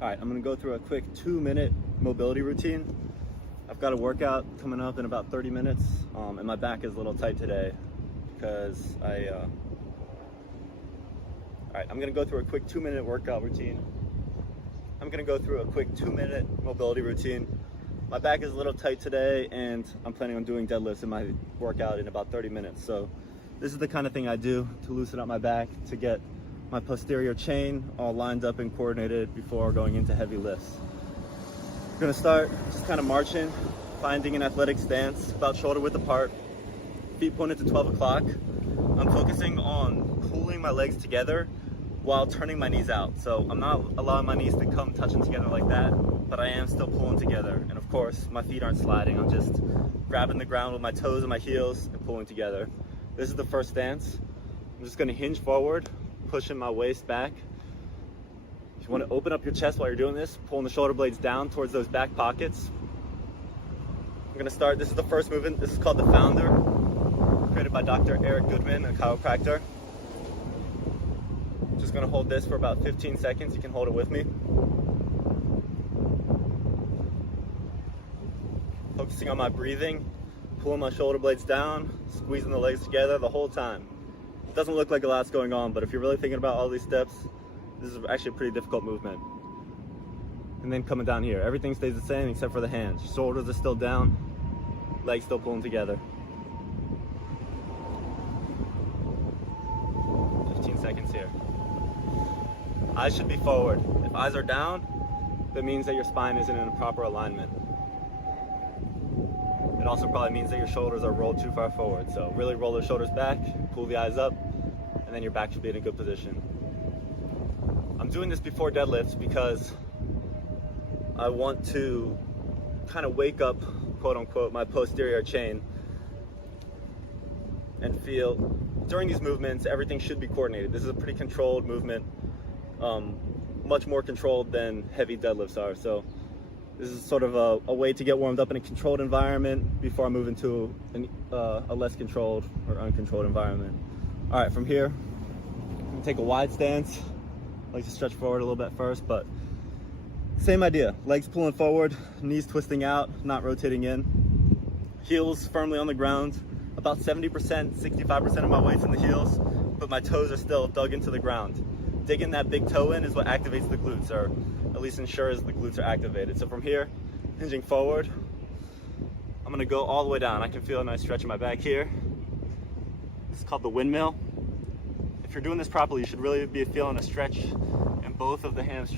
All right, I'm gonna go through a quick 2-minute mobility routine. I've got a workout coming up in about 30 minutes, and my back is a little tight today because all right, I'm gonna go through a quick 2-minute workout routine. I'm gonna go through a quick 2-minute mobility routine. My back is a little tight today, and I'm planning on doing deadlifts in my workout in about 30 minutes. So this is the kind of thing I do to loosen up my back, to get my posterior chain all lined up and coordinated before going into heavy lifts. I'm gonna start just kind of marching, finding an athletic stance, about shoulder width apart, feet pointed to 12 o'clock. I'm focusing on pulling my legs together while turning my knees out. So I'm not allowing my knees to come touching together like that, but I am still pulling together. And of course, my feet aren't sliding. I'm just grabbing the ground with my toes and my heels and pulling together. This is the first stance. I'm just gonna hinge forward, pushing my waist back. If you want to open up your chest while you're doing this, pulling the shoulder blades down towards those back pockets. I'm gonna start, this is the first movement. This is called the Founder, created by Dr. Eric Goodman, a chiropractor. Just gonna hold this for about 15 seconds. You can hold it with me. Focusing on my breathing, pulling my shoulder blades down, squeezing the legs together the whole time. It doesn't look like a lot's going on, but if you're really thinking about all these steps, this is actually a pretty difficult movement. And then coming down here, everything stays the same except for the hands. Shoulders are still down, legs still pulling together. 15 seconds here. Eyes should be forward. If eyes are down, that means that your spine isn't in a proper alignment. It also probably means that your shoulders are rolled too far forward. So really roll the shoulders back, pull the eyes up, and then your back should be in a good position. I'm doing this before deadlifts because I want to kind of wake up, quote unquote, my posterior chain and feel, during these movements, everything should be coordinated. This is a pretty controlled movement, much more controlled than heavy deadlifts are. So this is sort of a way to get warmed up in a controlled environment before I move into a less controlled or uncontrolled environment. All right, from here, I'm gonna take a wide stance. I like to stretch forward a little bit first, but same idea. Legs pulling forward, knees twisting out, not rotating in. Heels firmly on the ground. About 70%, 65% of my weight's in the heels, but my toes are still dug into the ground. Digging that big toe in is what activates the glutes, or at least ensures the glutes are activated. So from here, hinging forward, I'm gonna go all the way down. I can feel a nice stretch in my back here. This is called the windmill. If you're doing this properly, you should really be feeling a stretch in both of the hamstrings.